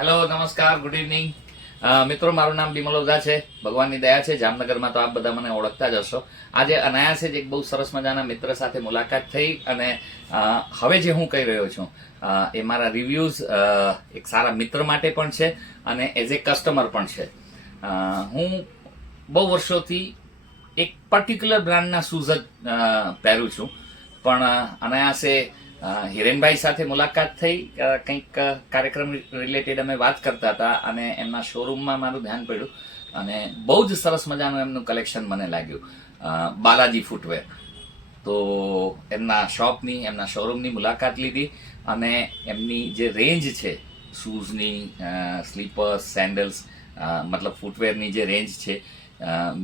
Hello, નમસ્કાર, good evening મિત્રો. મારું નામ બિમલ ઓઝા છે. ભગવાનની દયા છે, જામનગરમાં તો આપ બધા મને ઓળખતા જ હશો. આજે અનાયાસે જ એક બહુ સરસ મજાના મિત્ર સાથે મુલાકાત થઈ અને હવે જે હું કહી રહ્યો છું એ મારા રિવ્યૂઝ એક સારા મિત્ર માટે પણ છે અને એઝ એ કસ્ટમર પણ છે. હું બહુ વર્ષોથી એક પર્ટિક્યુલર બ્રાન્ડના શૂઝ જ પહેરું છું, પણ અનાયાસે હિરેનભાઈ સાથે મુલાકાત થઈ. કંઈક કાર્યક્રમ રિલેટેડ અમે વાત કરતા હતા અને એમના શોરૂમમાં મારું ધ્યાન પડ્યું અને બહુ જ સરસ મજાનું એમનું કલેક્શન મને લાગ્યું, બાલાજી ફૂટવેર. તો એમના શોપની, એમના શોરૂમની મુલાકાત લીધી અને એમની જે રેન્જ છે શૂઝની, સ્લીપર્સ, સેન્ડલ્સ, મતલબ ફૂટવેરની જે રેન્જ છે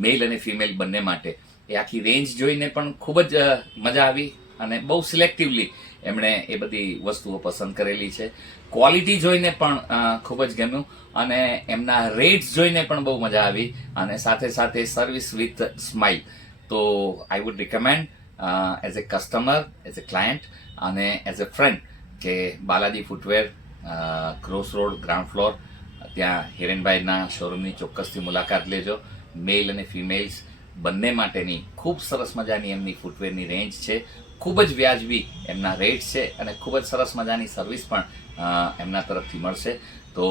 મેલ અને ફિમેલ બંને માટે, એ આખી રેન્જ જોઈને પણ ખૂબ જ મજા આવી અને બહુ સિલેક્ટિવલી એમણે એ બધી વસ્તુઓ પસંદ કરેલી છે. ક્વોલિટી જોઈને પણ ખૂબ જ ગમ્યું અને એમના રેટ્સ જોઈને પણ બહુ મજા આવી અને સાથે સાથે સર્વિસ વિથ સ્માઇલ. તો I would recommend as a customer, as a client અને એઝ એ ફ્રેન્ડ કે Balaji footwear, cross road, ground floor, ત્યાં હિરેનભાઈના શોરૂમની ચોક્કસથી મુલાકાત લેજો. મેલ અને ફિમેલ્સ બંને માટેની ખૂબ સરસ મજાની એમની ફૂટવેરની રેન્જ છે, ખૂબ જ વ્યાજબી એમના રેટ છે અને ખૂબ જ સરસ મજાની સર્વિસ પણ એમના તરફથી મળશે. તો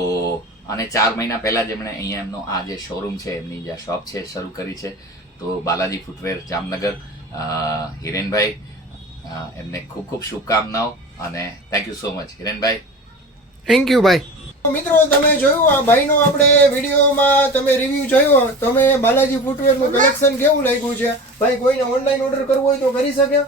અને 4 મહિના પહેલાં જ એમણે અહીંયા એમનો આ જે શોરૂમ છે, એમની જે શોપ છે, શરૂ કરી છે. તો બાલાજી ફૂટવેર જામનગર, હિરેનભાઈ, એમને ખૂબ ખૂબ શુભકામનાઓ અને થેન્ક યુ સો મચ હિરેનભાઈ. થેન્ક યુ ભાઈ. મિત્રો, તમે જોયું આ ભાઈનો આપણે વિડીયોમાં તમે રિવ્યુ જોયો, તમે બાલાજી ફૂટવેરનું કલેક્શન કેવું લાગ્યું છે? ભાઈ, કોઈને ઓનલાઈન ઓર્ડર કરવો હોય તો કરી શકે?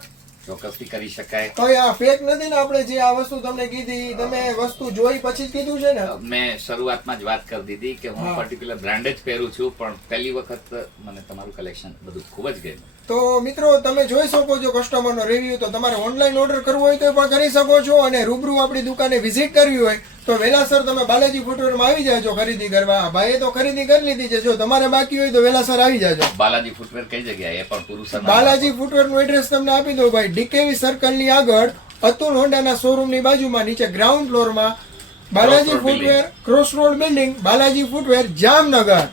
ચોક્કસથી કરી શકાય. તો આ ફેક નથી ને? આપણે જે આ વસ્તુ તમને કીધી, તમે વસ્તુ જોઈ પછી જ કીધું છે ને? મેં શરૂઆતમાં જ વાત કરી દીધી કે હું પર્ટિક્યુલર બ્રાન્ડ જ પહેરું છું, પણ પહેલી વખત મને તમારું કલેક્શન બધું ખૂબ જ ગમ્યું. તો મિત્રો, તમે જોઈ શકો છો કસ્ટમરનો રિવ્યુ. તો તમારે ઓનલાઈન ઓર્ડર કરવો હોય તો પણ કરી શકો છો અને રૂબરૂ આપણી દુકાને વિઝિટ કરવી હોય તો વેલાસર તમે બાલાજી ફૂટવેરમાં આવી જાજો ખરીદી કરવા. ભાઈએ તો ખરીદી કરી લીધી છે, જો તમારે બાકી હોય તો વેલાસર આવી જાજો. બાલાજી ફૂટવેર કઈ જગ્યાએ? એ પણ પૂરું સરનામું. બાલાજી ફૂટવેરનું એડ્રેસ તમને આપી દઉં ભાઈ. ડીકેવી સર્કલની આગળ અતુલ હોન્ડાના શોરૂમની બાજુમાં નીચે ગ્રાઉન્ડ ફ્લોરમાં Balaji footwear, cross road building, Balaji footwear, Jamnagar.